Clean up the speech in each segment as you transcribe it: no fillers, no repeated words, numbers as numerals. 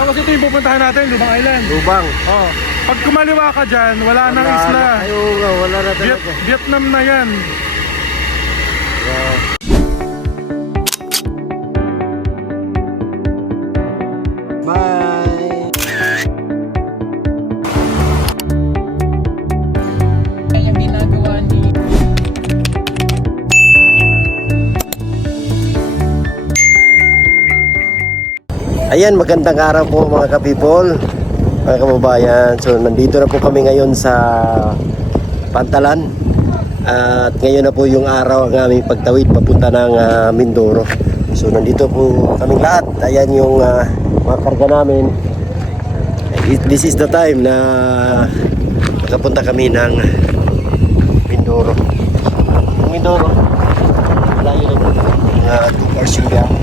Tapos ito yung pupuntahan natin, Lubang Island. Lubang. Oh. Pag kumaliwa ka dyan, wala nang isla. Ayun, wala na talaga. Vietnam na yan. Bye! Yung ginagawa ni... Ayan, magandang araw po mga ka-people, mga kababayan. So nandito na po kami ngayon sa Pantalan. At ngayon na po yung araw ang aming pagtawid papunta ng Mindoro. So nandito po kaming lahat. Ayan yung mga karga namin. This is the time na makapunta kami ng Mindoro. Yung Mindoro, malayo na po. 2 hours yung biyahe.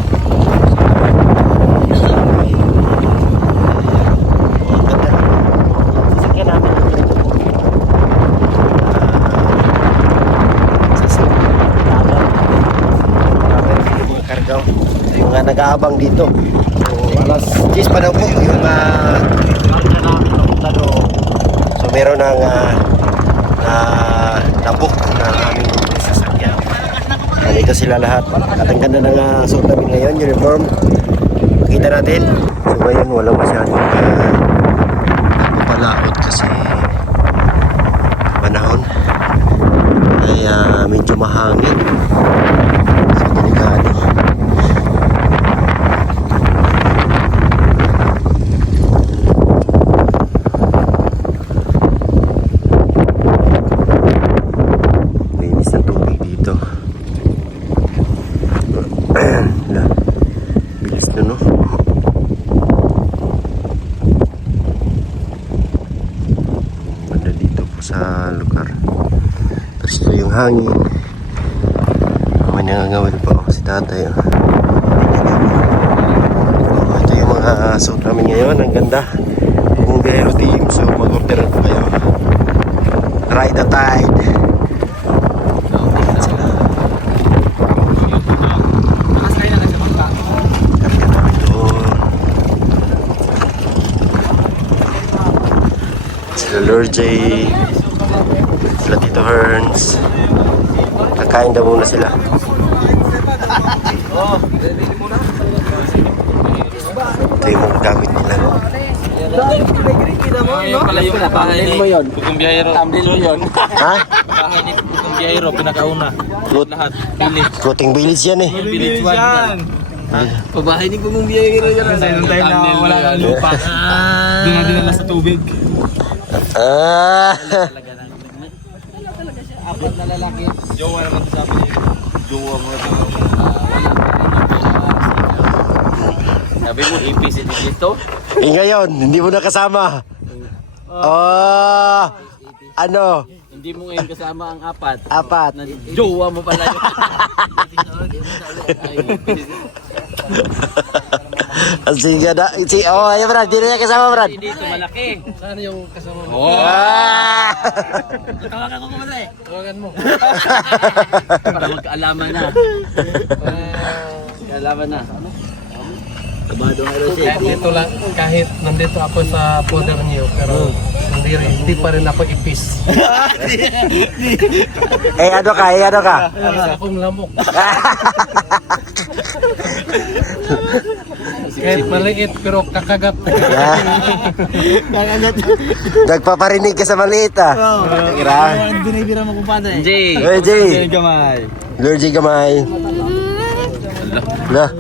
Mga nag-aabang dito. So, alas 10 pa daw po yung karga namin papunta doon. So meron ng na-book na aming sasakyan. Nandito sila lahat. At ang ganda ng suot namin ngayon, uniform. Makita natin. So ngayon walang masyadong palaot kasi panahon ay medyo mahangin. So delikado. Bilis na, no? Banda dito po sa lugar. Tapos ito yung hangin. May nangangawil pa ako si tatay. Ito yung mga suot namin ngayon. Ang ganda. Kung Biyahero team, so mag-order po kayo. Ride the tide. Lord J, sila Tito Herns, kakain daw muna sila. Ito yung mga gamit nila. Yung pala yung bahay ni Bugong Biyahero. Tamdil mo yun. Ha? Bahay ni Bugong Biyahero, pinakauna. Lahat, village. Floating village yan eh. Village 1. Pagbahay ni Bugong Biyahero yan. Kasi nung time na wala ng lupa. Doon na dinala sa tubig. Apat na lalaki. Jowa naman ito sabi niya. Jowa mo ito. Sabi mo, APC dito? Eh ngayon, hindi mo na kasama. Oh, ano? Hindi mo ngayon kasama ang apat. Apat. Jowa mo pala yun. Sige na. Oh, ayan Brad, hindi na niya kasama Brad. Dito malaki. Saan yung kasama mo? Oh. Tawagan ko muna eh. Tawagan mo. Para magkaalaman na. Kaalaman na. Kabado nga rin siya. Ito lang, kahit nandito ako sa poder niyo, pero hindi pa rin ako ipis. Ano ka? Isa akong lamok. Kahit maliit, pero kakagat. Nagpaparinig ka sa maliit Ira. Binibira mo kumpadre. Jay. Hey, Jay. Gamay. Lord J Gamay. Na.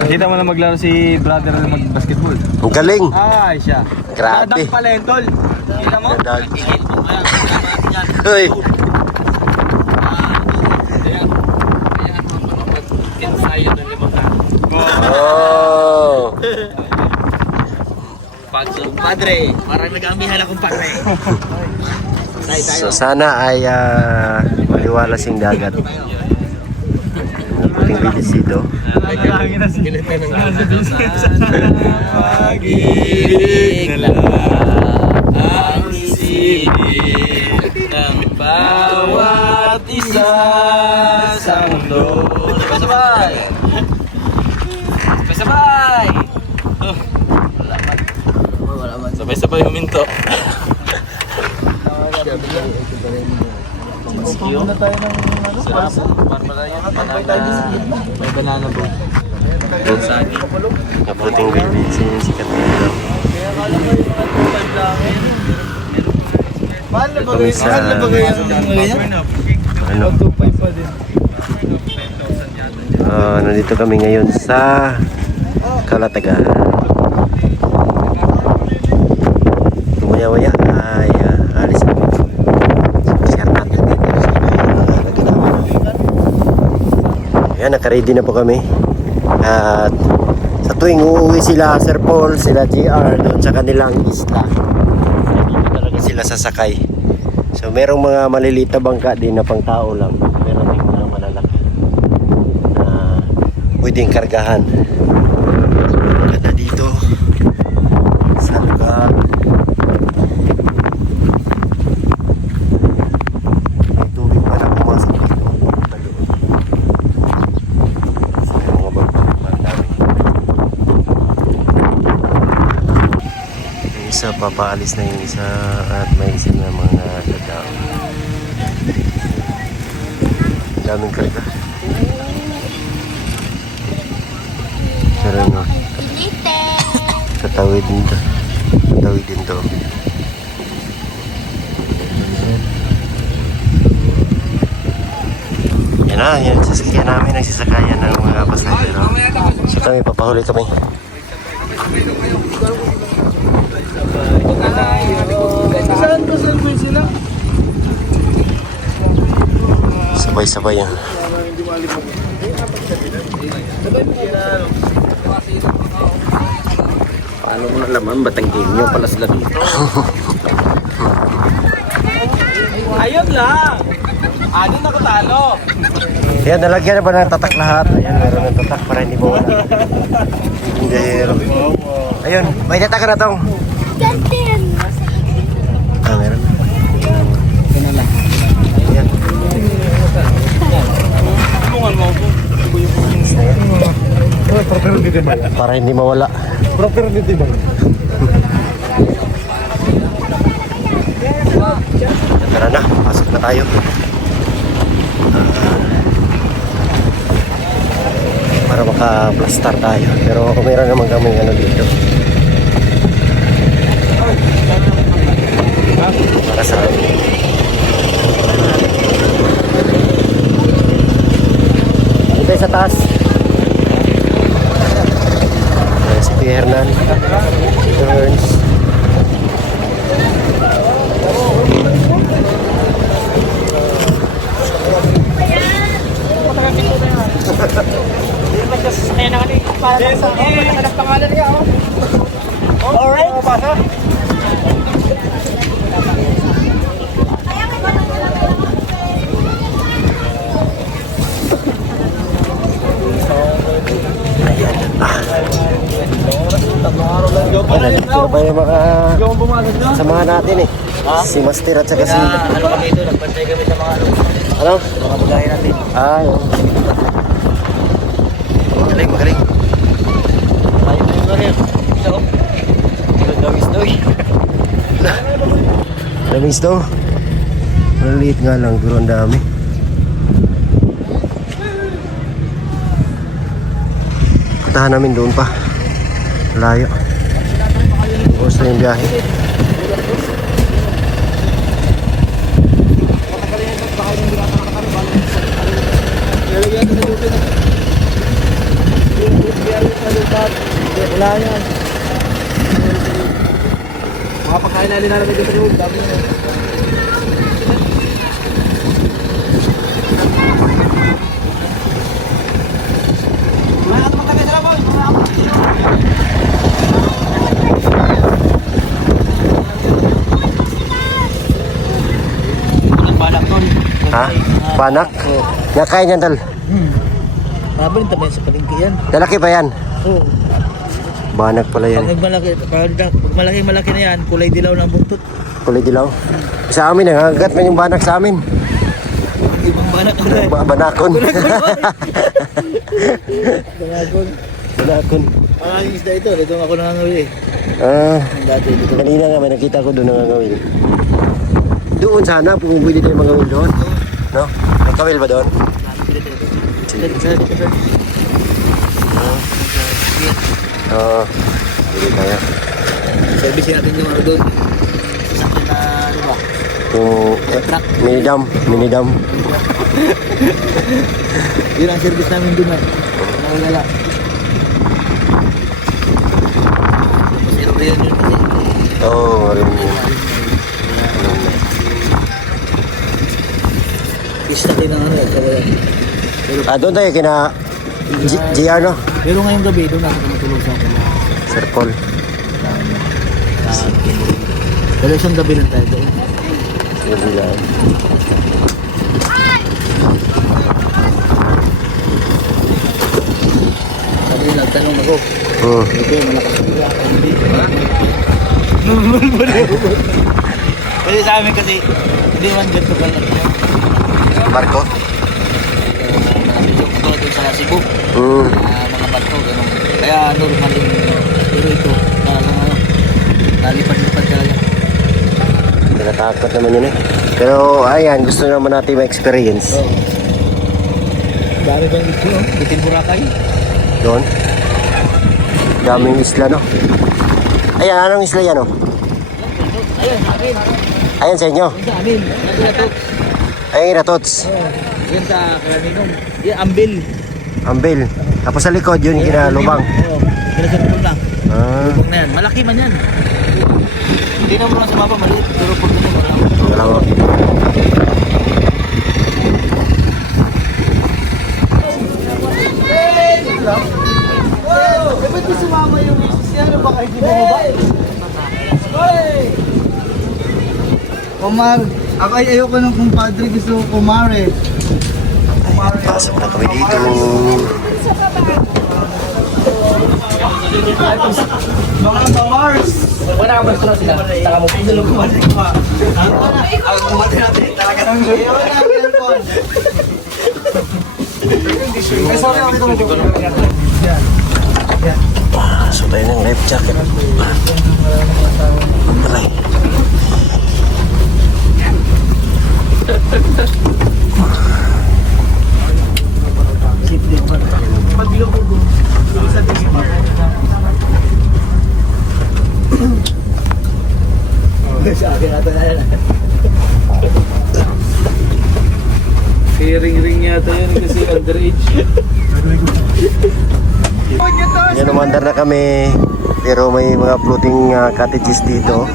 Nakita mo na maglaro si brother na mag-basketball. Ang galing. Ay, siya. Grabe. Dadag pala yun, tol. Kita mo? Dadag. Hoy. Ensayo ng limang tao. Oh. Padre, parang nag-aamihan akong padre. So sana ay maliwalas yung dagat. Puting bilisido. Pag-ibig na ang silid ng bawat isa sa mundo. Sabay-sabay! Ay! Wala man. Sabay-sabay huminto. Pupunta na tayo ng ano? May banana boat. Kaputing building sikat na ito. Kami sa nandito kami ngayon sa Kalatagan. Tumaya-waya ay alis na. Share natin dito sa lagi namin. Ayan, naka-ready na po kami. At sa tuwing uuwi sila Sir Paul, sila GR doon sa kanilang isla, dito talaga sila sasakay. So merong mga maliliit na bangka din na pang tao lang, meron din mga malalaki na pwedeng kargahan. Ganda dito sa lugar. May tubig pa na pumasok dito. Isa papaalis na yung isa at may isa na mga dadaan. Daming karga. Pero no, katawid din to. Katawid din to. Yan na, yan sasakyan namin. Nagsasakayan ng mga pasahero. So kami, papahuli kami. Saan sila? Sabay-sabay yan. Paano mo nalaman? Batanggenyo pala sila dito. Ayun lang! Ano nakatalo? Yan, nalagyan na ba ng tatak lahat? Ayan, meron ng tatak para hindi mawala. Hindi. Ayun, may tatak na tong. Ah, meron. Ayan. Para hindi mawala. Tara na, pasok na tayo. Para maka-plastar tayo. Pero meron naman kami ano dito. Para sa amin. Ano tayo sa taas? Si P. Hernan Turns. Nandito ba yung mga samahan natin eh? Si Master at saka si... Ano kami ito? Nagbantay kami sa mga ano? Ano? Mga bagahe natin. Ah, yun. Magaling, magaling. Ayaw na yung rin. So, dawis daw eh. Daming snow. Maliliit nga lang, pero ang dami. Puntahan namin doon pa. Layo. Oras na yung biyahe. Wala yan. Mga pagkain na linalagay dito sa loob. Dami na. Ha? Panak? Nakain yan, tal. Sabi rin tabi sa palengke yan. Lalaki ba yan? Oo. Banak pala yan. Pag malaki na yan, kulay dilaw ng buntot. Kulay dilaw. Sa amin, nangagat man yung banak sa amin. Ibang banak na rin. Banakon. Banakon. Dalakon. Ang isda ito, dito ako nangangawin eh. Ah, Dati dito. kanina nga may nakita ko doon nangangawil. Doon sana, kung pwede tayo mangawil doon. No? May kawil ba doon? Oo. Pwede tayo. Service natin yung ano doon. Sakit na, di ba? Yung mini dam. Yun ang service namin doon eh. Nawala. Zero rin yun kasi. Oo, rin yun. Fish natin ng ano eh. Doon tayo kina GR, no? Pero ngayong gabi, doon ako matulog sa akin. Sir Paul. Pero isang gabi lang tayo doon. Sige lang. Sabi nagtanong ako. Ito, malakas ako. Kasi sa amin kasi, hindi man ganito ka lang. Marco? Yung ito doon sa Cebu. Hmm. Mga barko, gano'n. Kaya normal yung pero ito, talagang ano, nalipad-lipad talaga. Nakatakot naman yun eh. Pero ayan, gusto naman natin ma-experience. Oo. Dami bang ito, no? Bitin Boracay. Doon. Daming isla, no? Ayan, anong isla yan, no? Ayun, sa amin. Ayan sa inyo. Ayun sa amin. Nandun na to. Ayan, Iratots. Yan sa Kalaminong. Yan, Ambil. Ambil. Tapos sa likod, yun, kinalubang. Oo. Kinasapulong lang. Ah, Lubang na yan. Malaki man yan. Hindi na mo lang sa mapa maliit. Pero pag ganun, wala. wala ko. Ba't di sumama yung misis niya? Ano baka hindi mo ba? Kumar, ako ay ayoko ng kumpadre, gusto ko kumare. Pasok na kami dito. Mga kumars! Wala ka ba sila sila? Taka mo. Sino kumare ko ha? Ang kumare natin, talaga nang ayaw na ang cellphone. Eh, sorry ako dito mo. Pasok tayo ng life jacket. Aray. Sa akin natin na yan. Ring yata yan kasi underage. Yan, umandar na kami. Pero may mga floating cottages dito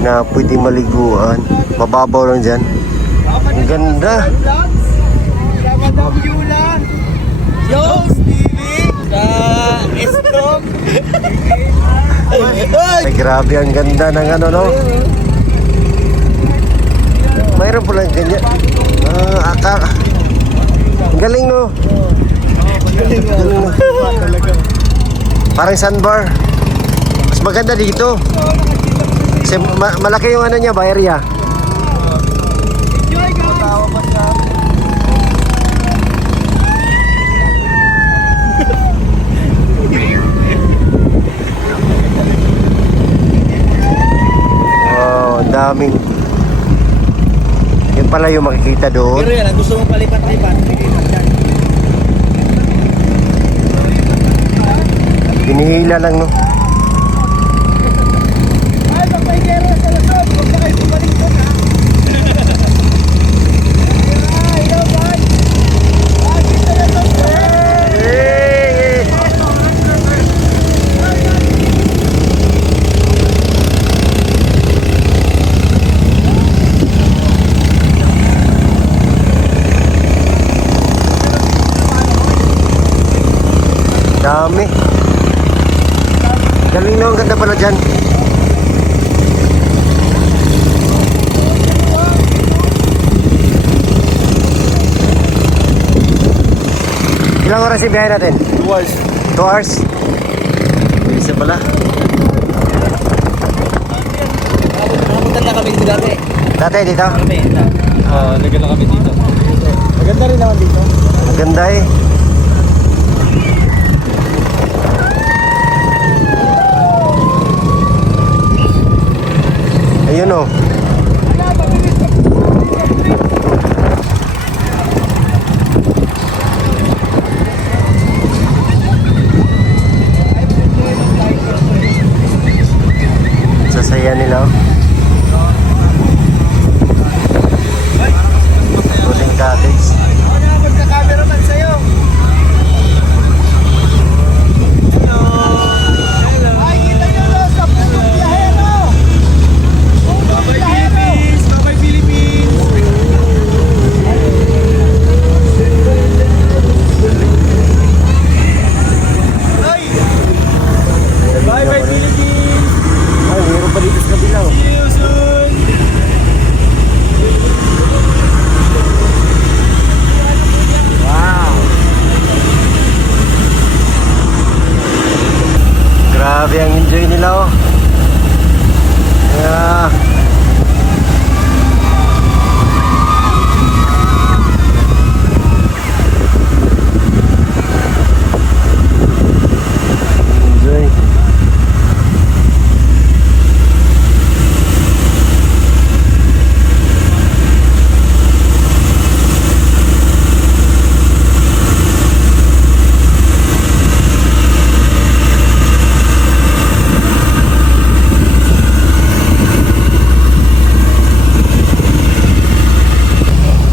na pwede maliguan. Mababaw lang dyan. Ang ganda. Yo, Stevie! Estok! Ay, grabe, ang ganda ng ano, no? Mayroon pala ganyan. Ang galing, no? Galing, no? Parang sandbar. Mas maganda dito. Kasi malaki yung ano niya ba, area. Wow, ang daming. Yun pala yung makikita doon. Pero yan, ang gusto mong palipat-lipat. Pinihila lang, no? Dami. Galing na, ang ganda pala dyan. Ilang oras yung biyahe natin? 2 hours. 2 hours? Isa pala. Nakapunta na kami dito dati. Dati dito? Kami. Nagala kami dito. Maganda rin naman dito. Ang ganda eh. Grabe ang enjoy nila oh. Yeah. Enjoy.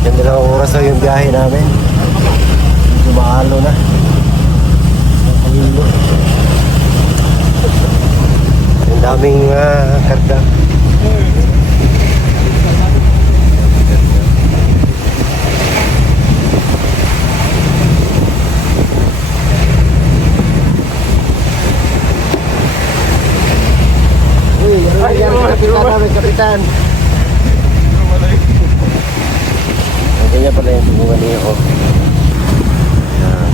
Yan 2 oras na yung biyahe namin. Medyo maalo na. Pangilo. Ang daming karga. Uy, ano nangyari sa kapitan namin, kapitan? Ganyan pala yung bunga niya ko. Yan.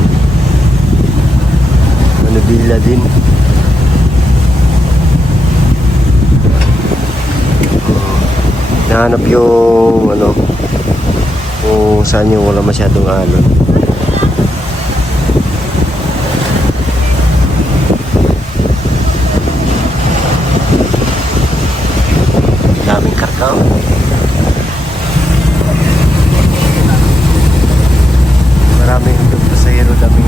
Manubila din. Nahanap yung ano, kung saan yung wala masyadong alon. Daming karkaw. Maraming pasahero, daming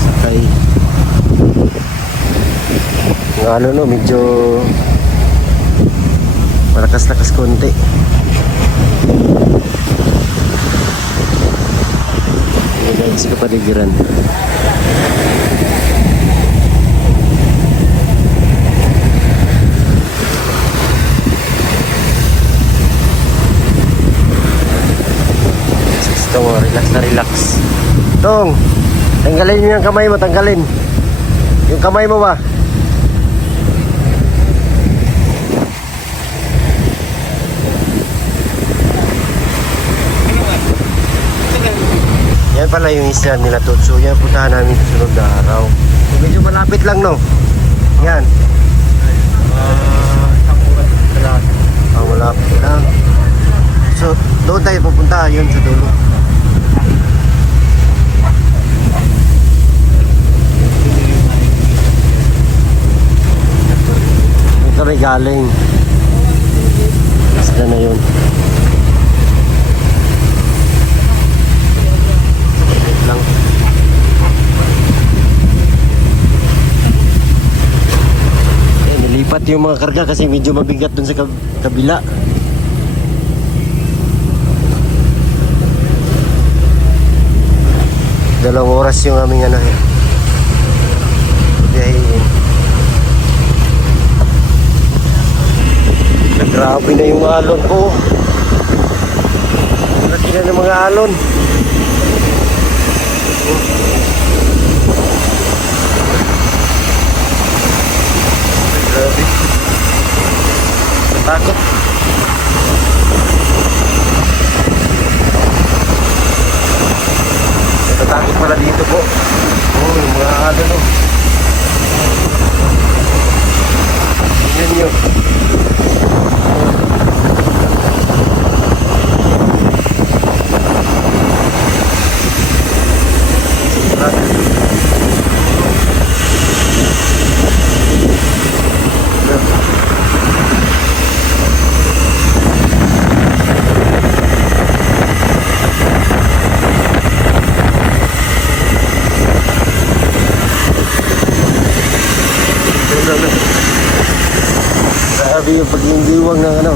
sakay. Yung ano no, medyo malakas-lakas konti. Yan sa kapaligiran. Tong, relax na relax. Tong, tanggalin mo yung kamay mo, tanggalin. Yung kamay mo ba? Yan pala yung isla nila Tutsu. Yan puntahan namin sa sunod na araw. Medyo malapit lang no. Yan. Malapit lang. So, doon tayo pupunta, yun sa dulo. Ito kami galing. Isla na yun. Wait lang. Nilipat yung mga karga kasi medyo mabigat dun sa kabila. Dalawang oras yung aming ano eh. Biyahin. Grabe na yung alon po. Laki na ng mga alon. Grabe. Natakot. Natakot pala dito po. Oh, yung mga alon oh. Tingnan nyo. Grabe yung paglinggiwang ng ano.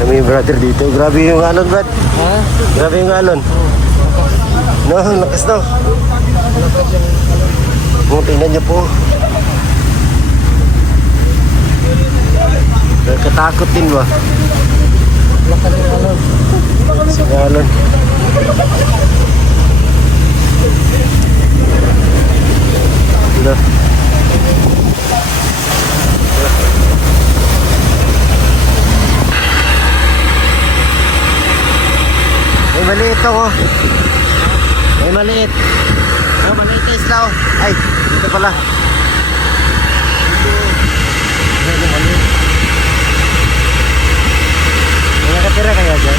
Kami yung brother dito. Grabe yung alon, Brad. Ha? Grabe yung alon. No, lakas no. Kung tingnan nyo po. Nagkatakot din ba? Lakas yung alon. Lakas yung alon. May maliit. Oh, maliit na isla oh. Ay, dito pala. Ayan, maliit. May nakatira kaya dyan?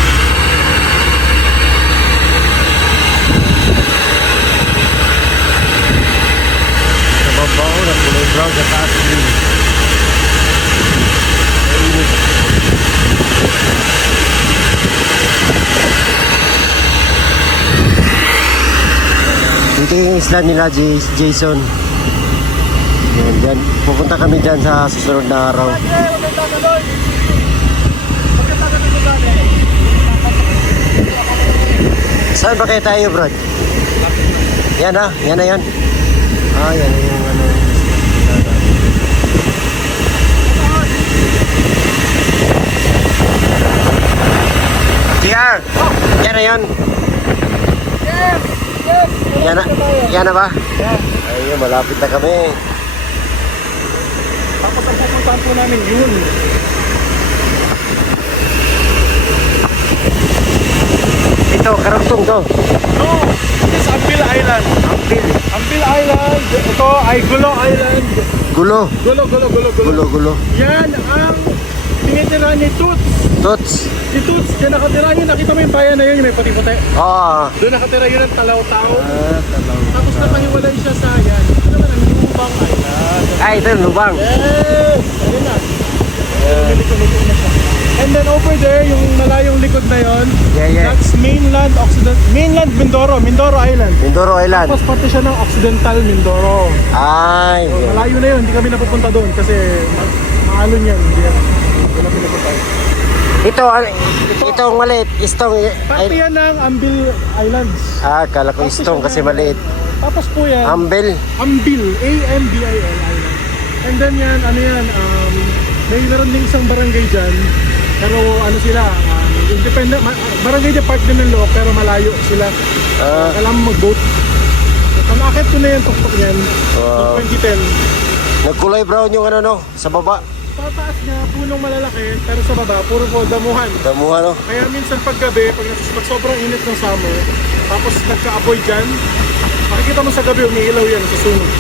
Sa baba oh, nagkulay brown sa taas. Mainit. Dito yung isla nila, Jason. Yan, dyan. Pupunta kami dyan sa susunod na araw. Saan ba kaya tayo, Brad? Yan ah, yan na yan. Ah, yan na yung ano. JR! Yan na yan. Yan na ba? Ayun, malapit na kami. Tapos ang pupuntahan po namin yun. Ito, karugtong to. No, it's Ambil Island. Ambil. Ambil Island. Ito ay Gulo Island. Gulo. Gulo. Yan ang tinitira ni Toots. Tots. Si Toots, dyan nakatira yun. Nakita mo yung bayan na yun, yung may puti-puti. Ah. Doon nakatira yun ang Talaw-Taw. Tapos napahiwalay siya sa yan. Ito naman ang Lubang Island. Ay, ito yung lubang. Yes! Ayun na. Likod na siya. And then over there, yung malayong likod na yon, Yeah. that's mainland Mindoro Island. Mindoro Island. Tapos pati siya ng Occidental Mindoro. Ay. So, malayo na yun, hindi kami napupunta doon kasi maalon yan. Hindi na pinapunta. Ito ang maliit. Istong. Parte yan ng Ambil Islands. Ah, kala ko istong kasi maliit. Tapos po yan, Ambil. Ambil, A-M-B-I-L Island. And then yan, may meron din isang barangay dyan. Pero ano sila, independent, barangay dyan part din ng loob pero malayo sila. Kailangan mag-boat. Pang-akit ko na yung tuktok niyan, Wow. 2010. Nagkulay brown yung ano no, sa baba. Pataas niya, punong malalaki, pero sa baba, puro po damuhan. Damuhan no. Kaya minsan paggabi, pag sobrang init ng summer, tapos nagka-apoy dyan, makikita mo sa gabi, umiilaw yan sa sunog.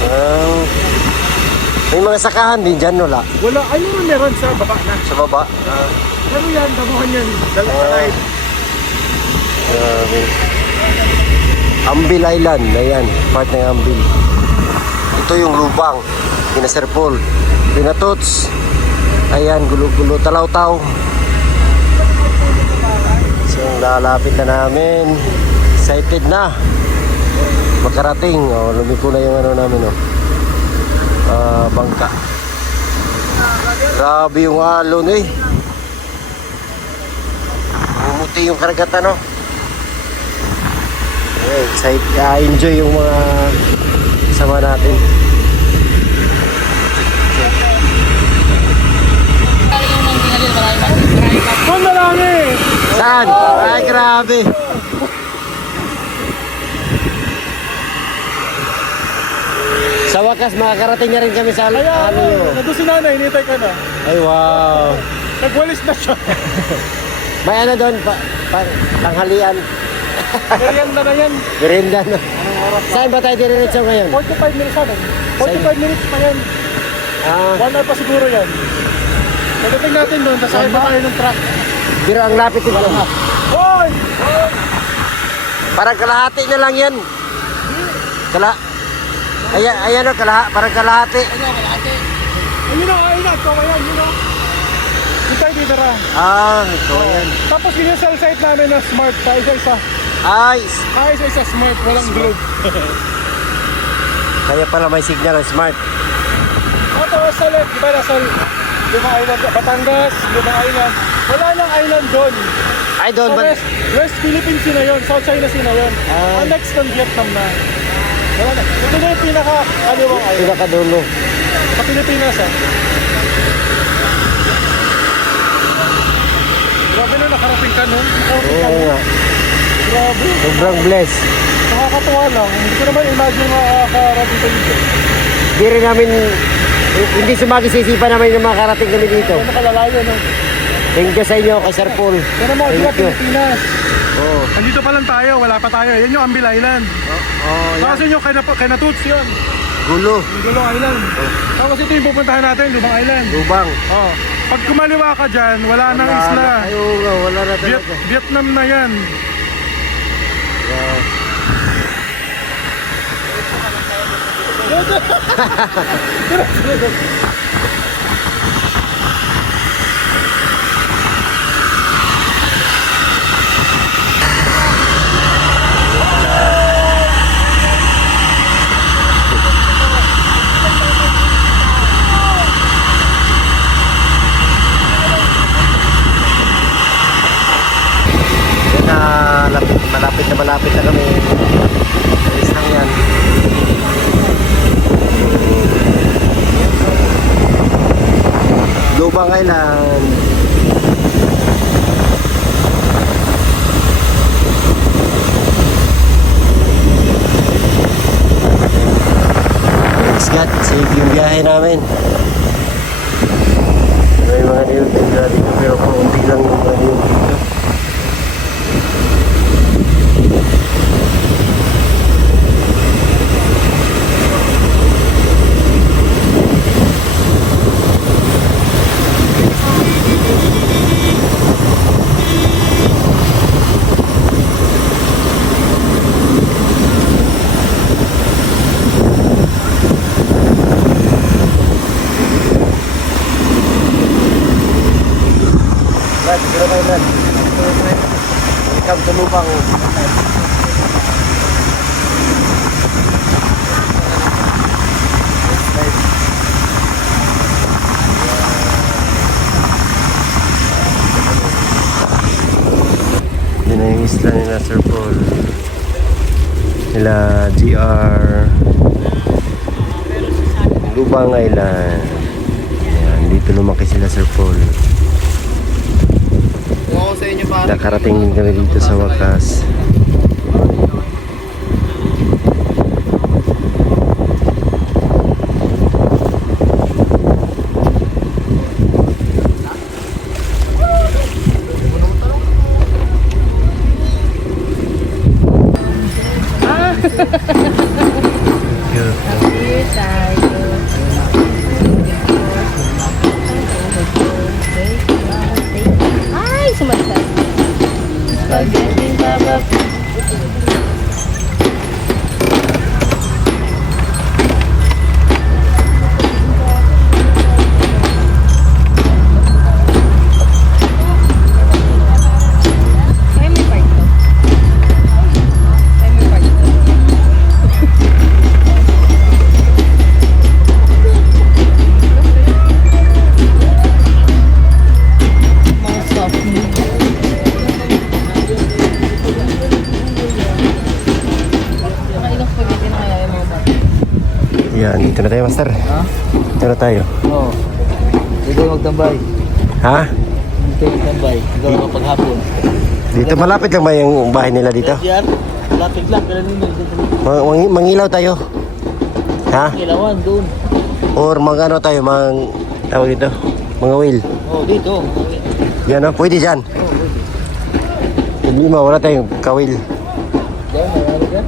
May mga sakahan din dyan, wala? Wala, ayun meron sa baba na. Sa baba? Pero yan, damuhan yan, dalawa live. Ambil Island, ayan, part ng Ambil. Ito yung lubang, kina Sir Paul, kina Tots. Ayan, gulo-gulo, Talaw-Taw. So, lalapit na namin. Excited na. Makarating, oh, lumiko na yung ano namin, oh. Bangka. Grabe yung alon, eh. Umuti yung karagatan, oh. Excited, enjoy yung mga kasama natin. Doon na lang eh! Saan? Ay, grabe. Sa wakas, makakarating na rin kami sa Kaya ano yun. nandun si nanay, hinitay ka na. Ay, wow. Nagwalis na siya. May ano doon, tanghalian. Merienda na yan. Merinda na. Saan ba tayo diniretso ngayon? 45 minutes na. 45 minutes pa yan. 1 hour pa siguro yan. Pagdating natin doon, tasakay pa tayo ng truck. Pero ang lapit ito. Hoy! Parang kalahati na lang yan. Ayan o, parang kalahati. Ayun na, kawayan, yun o. Yung tayo dito ra. Ito yan. Tapos yung site namin na smart pa, isa-isa. Ay, Isa-isa smart, walang globe. kaya pala may signal ang smart. Ito, salit, di ba nasa Lumang Island, Batangas, Lumang Island. Wala nang island doon. Ay, doon ba? West Philippines na yun, South China Sea na yun. Ang next ng Vietnam na. Wala na. Ito na yung pinaka-aliwang island. Pinakadulo. Sa Pilipinas Grabe na, nakarating ka nun. Oo nga. Grabe. Sobrang bless. Nakakatuwa lang. Hindi ko naman imagine makakarating ka dito. Hindi sumagi sa isipan namin yung makakarating kami dito. Ano nakalalayo, no? Thank you sa inyo, kay Sir Paul. Pero mo, di ba Thank you. Pilipinas? Oo. Andito pa lang tayo, wala pa tayo. Yan yung Ambil Island. Oh, yan. Tapos yun yung kay Natuts yun. Gulo. Yung Gulong Island. Tapos ito yung pupuntahan natin, Lubang Island. Lubang. Oh. Pag kumaliwa ka dyan, wala nang isla. Ay, oo nga, wala na talaga. Vietnam na yan. Wow. Yan na, malapit na kami. Alis lang yan. Lubang Island. Thanks God, safe yung biyahe namin. May mga niluteng dito pero kaunti lang yung mga niluteng dito. Brad, gila kayo Brad. Welcome to Lubang. Yun na yung isla nila Sir Paul. Nila GR. Lubang Island. Ayan, dito lumaki sila Sir Paul. Kung ako sa inyo pare. Nakarating din kami dito sa wakas. Ay, sumasal. Pagdating baba. Kaya may part to. Kaya may part to. Mga soft meat. Nakailang spaghetti na kaya yung mga bata. Yan, dito na tayo master. Dito na tayo. Oo. Dito magtambay. Ha? Dito magtambay. Dito mapaghapon. Dito malapit lang ba yung bahay nila dito? Yan. Lapit lang. Kailan nyo dito. Mangilaw tayo. Ha? Kilawan doon. Or mag-ano tayo, tawag dito, mga wheel. Oh, dito. Yan o, pwede dyan. Hindi wala tayong kawil. Diyan, marami dyan.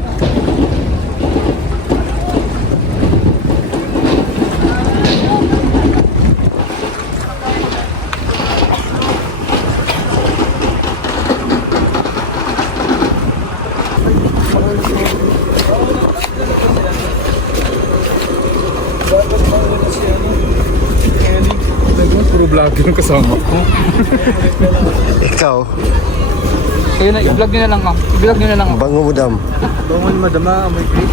Puro vlogger yung kasama ko. Ikaw, Kayo na, i-vlog nyo na lang ah. I-vlog nyo na lang. bango mo dam. Bangon madama, may clip.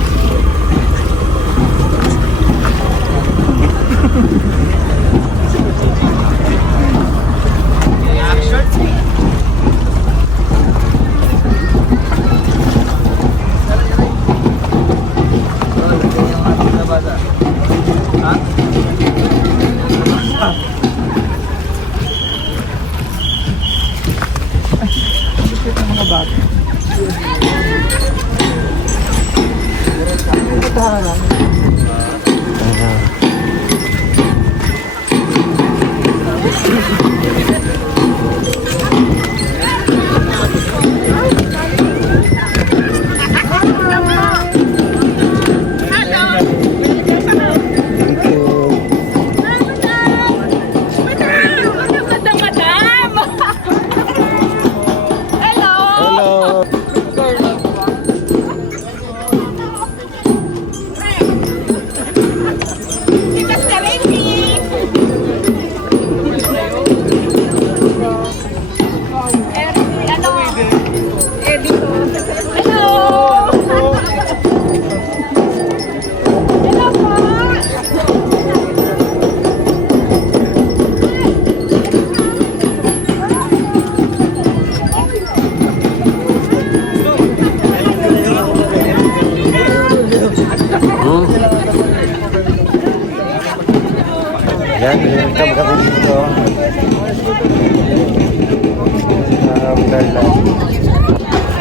Lala.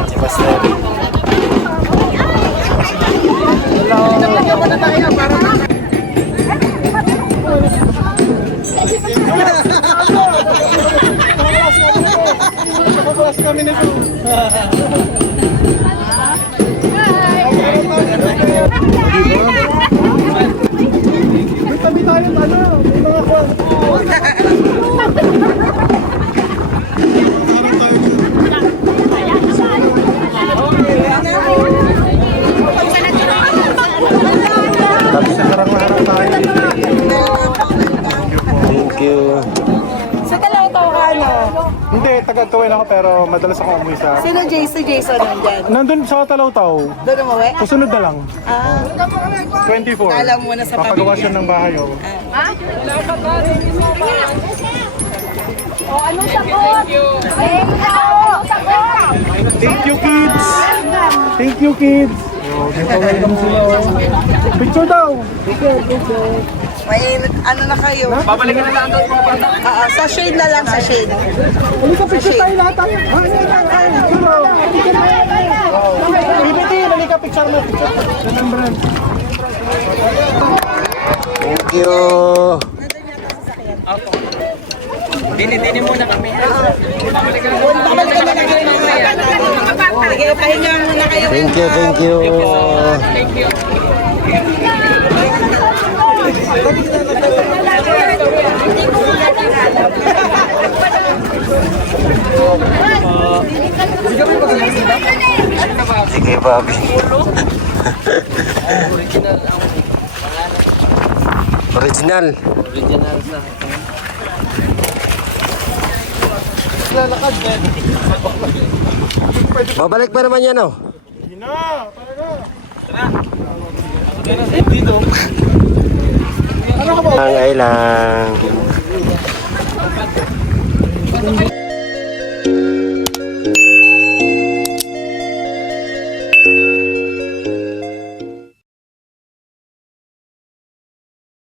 Si Master. Nakakulas kami nito. May tabi tayo, ano? May mga kwan. Sa harang-harang tayo. Thank you. Sa Talawtaw ka, ano? Hindi, taga-Kawin ako pero madalas ako umuwi sa... Sino Jason nandyan? Nandun sa Talawtaw. Doon umuwi? Susunod na lang. Ah, 24. alam mo na sa Papagawa pamilya. siya ng bahay. Oh. Anong sagot? Thank you, kids! Thank you, kids! Oh, welcome sila. Oh. Picture daw! May ano na kayo? Babalikan na lang doon mga bata. Sa shade na lang, sa shade. Halika, picture tayo lahat. Ibigay, halika, picture mo. Remembrance. Thank you. Dini muna kami. Babalikan na lang kayo mamaya. Sige, pahinga muna kayo. Thank you, thank you. Thank you. Sige, Bobby. Original. Original sa. Babalik pa naman yan, oh. Hindi na, talaga. Ang ay lang.